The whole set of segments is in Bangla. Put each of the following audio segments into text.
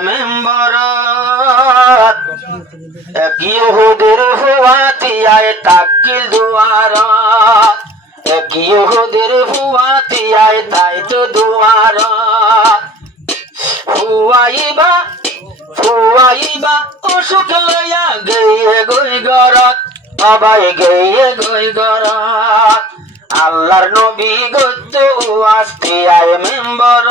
মেম্বর এক ইহুদির ফুয়াতিয়ায় তাকিল দুয়ারত এক ইহুদির ফুয়াতিয়ায় তাই তো দুয়ারত ফুয়াইবা অসুখ লইয়া গইয়ে গই গরত অবাই গইয়ে গই গরত আল্লাহর নবী গত ওয়াস্তিয়ায় মেম্বর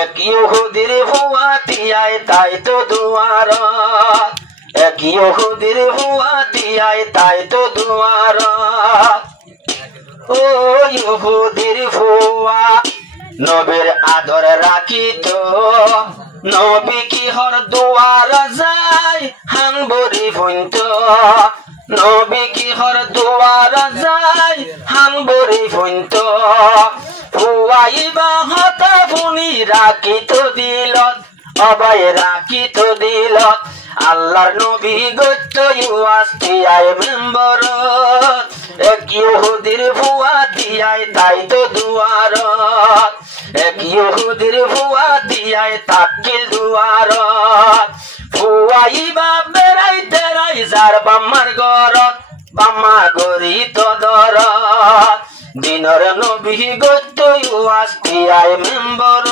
এক ইহুদির ফুয়াতিয়ায় তাই তো দুয়ারত এক ইহুদির ফুয়াতিয়ায় তাই তো দুয়ারত ও ইহুদির ফুয়া নবীর আদর রাখিত নবী কি হর দুয়ার যায় হানবরি ফইন্ত নবী কি হর দুয়ার যায় হানবরি ফইন্ত ফুয়াইবা হতা ফুনি রাখিত দিলত অবাই রাখিত দিলত আল্লাহর নবী গত ওয়াস্তিয়ায় মেম্বর এক ইহুদির ফুয়াতিয়ায় তাই তো দুয়ারত এক ইহুদির ফুয়াতিয়ায় তাকিল দুয়ারত ফুয়াইবা বেড়াইতে রাই যার বাম্মার গরত বাম্মা গরি তো দরত দিনর নবী গত ওয়াস্তিয়ায় মেম্বর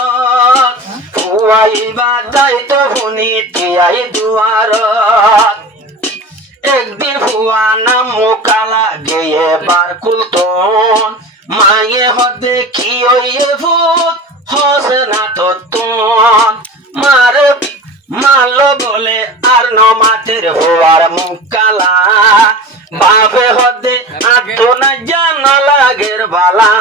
ফুয়াইবা তাই তো ফুনি তিয়ায় দুয়ারত একদিন ফুয়া নাম মোকালা গেয়ে বার কুলতন মায়ে হদে কি ওয়ে ভূত হসে না তত্তন মারে মালো বলে আর নমাতের ফুয়ার মুকালা বাপে হদে আতো না জানা লাগের বালা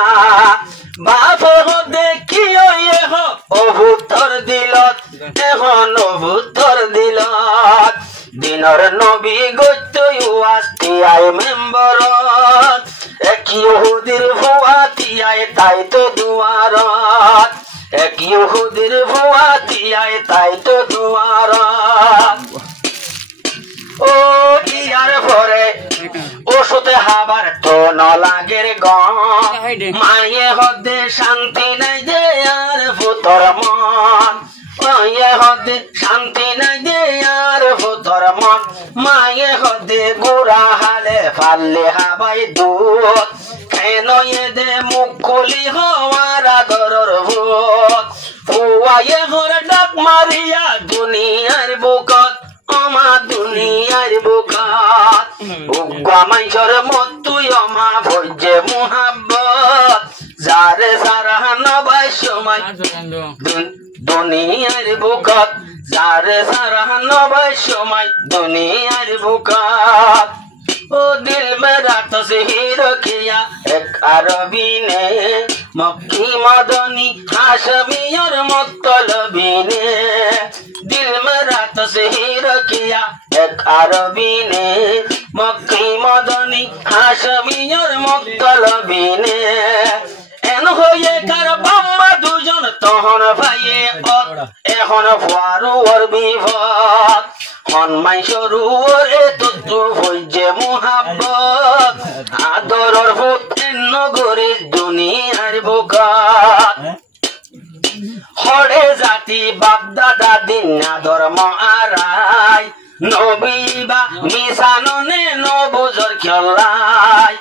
বাপে হদে কি ওয়ে হো অভুতর দিলত এখন অভুতর দিলত দিনর নবী গত ওয়াস্তিয়ায় মেম্বর এক ইহুদির ফুয়াতিয়ায় তাই তো দুয়ারত এক ইহুদির ফুয়াতিয়ায় তাই তো দুয়ারত ও ইয়ার পরে ওষুধে হাবার তো নলাগের গম মায়ে হদে শান্তি নাই দে আর ফুতর মন মায়ে হদে শান্তি নাই দে আর ফুতর মন মায়ে হদে গুড়া হালে ফাললে হাবাই দুধ কেন দে মুখ খুলি হওয়ার আদরর ভূত ফুয়ায়ে হরে ডাক মারিয়া দুনিয়ার বুকত অমা দুনিয়ার বুকত উগ্রা মাইসর মত তুই অমা ভোজে মুহাব্বত যারে সারা নবাই সময় দুনিয়ার বুকত যারে সারা নবাই সময় দুনিয়ার বুকত ओ दिल मेरा तस्वीर किया एक अरबी ने मक्की मदनी हाशमी और मुत्तलबी ने दिल मेरा तस्वीर किया एक अरबी ने मक्की मदनी हाशमी और मुत्तलबी ने एन होये कर बाम्मा दुजन तहन भाइये এখন ফুয়ারু ওর বিপদ হন মাইসরু ওরে তুতু হইছে মুহাব্বত আদরর ভূত নগরী দুনিয়ার বুকত হরে জাতি বাপ দাদা দিন ধর্ম আরাই নবী বা মিশাননে নবুজর খেলাই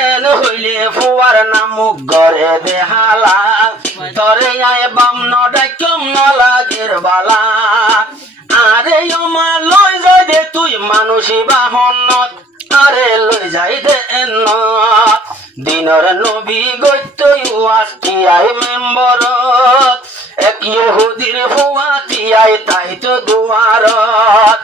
এন হইলে ফুয়ার নামুক গড়ে বেহালা তরে আয় বাম নডাকম নলাগের বালা আরে ওমা লই যাই দে তুই মানুষী বাহনত আরে লই যাই দে এন্ন দিনর নবী গত ওয়াস্তিয়ায় মেম্বরত এক ইহুদির ফুয়াতিয়ায় তাই তো দুয়ারত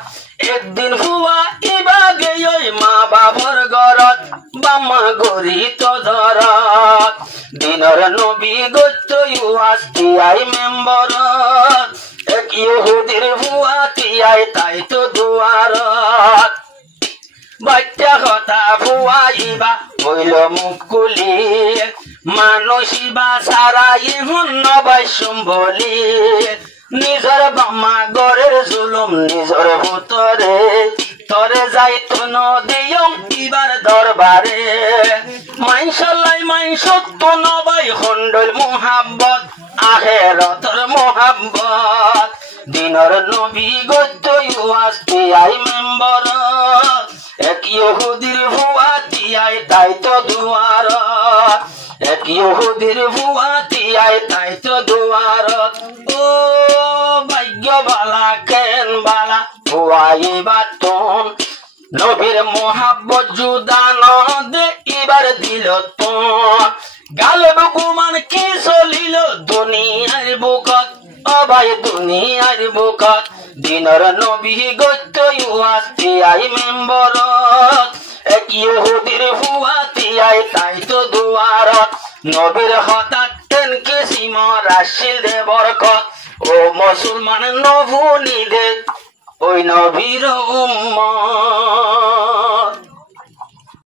একদিন ফুয়া ইবা গেই মা বাবার গরত বাম্মা গরি তো ধরত দিনর নবী গত ওয়াস্তিয়ায় মেম্বরত এক ইহুদির ফুয়াতিয়ায় তাই তো দুয়ারত বাচ্চা কথা ফুয়াইবা হইল মুকুলি মানুষিবা সারা এখন নবাই সম্বলি নিজর বাম্মা গরের জুলুম নিজর ভূতরে তরে যাইতো নদিয়ম ইবার দরবারে মাইশাল্লাই মাইশত তো নবাই খন্ডল মুহাব্বত আখেরতর মুহাব্বত দিনর নবী গদ্য ইউয়াস্তি আই মেম্বর এক ইহুদির ভুয়াতি আই তাই তো দুয়ার এক ইহুদির ভুয়াতি আই তাই তো দুয়ার ও ভাগ্য বালা কেন বালা ভুয়াই বাতন নবীর মহাব্বত জুদান দে এবার দিল তোন গালে বুকুমান কি চলিল দুনিয়ার বুকত ও ভাই দুনিয়ার বুকত দিনর নবী গদ্য ইউয়াস্তি আই মেম্বর এক ইহুদির ভুয়াতি আই তাই তো দুয়ারত নবীর হঠাৎ তেন কিসিম রাশিল দে বরকত ও মুসলমান নভুনি দে ওই নবীর উম্মত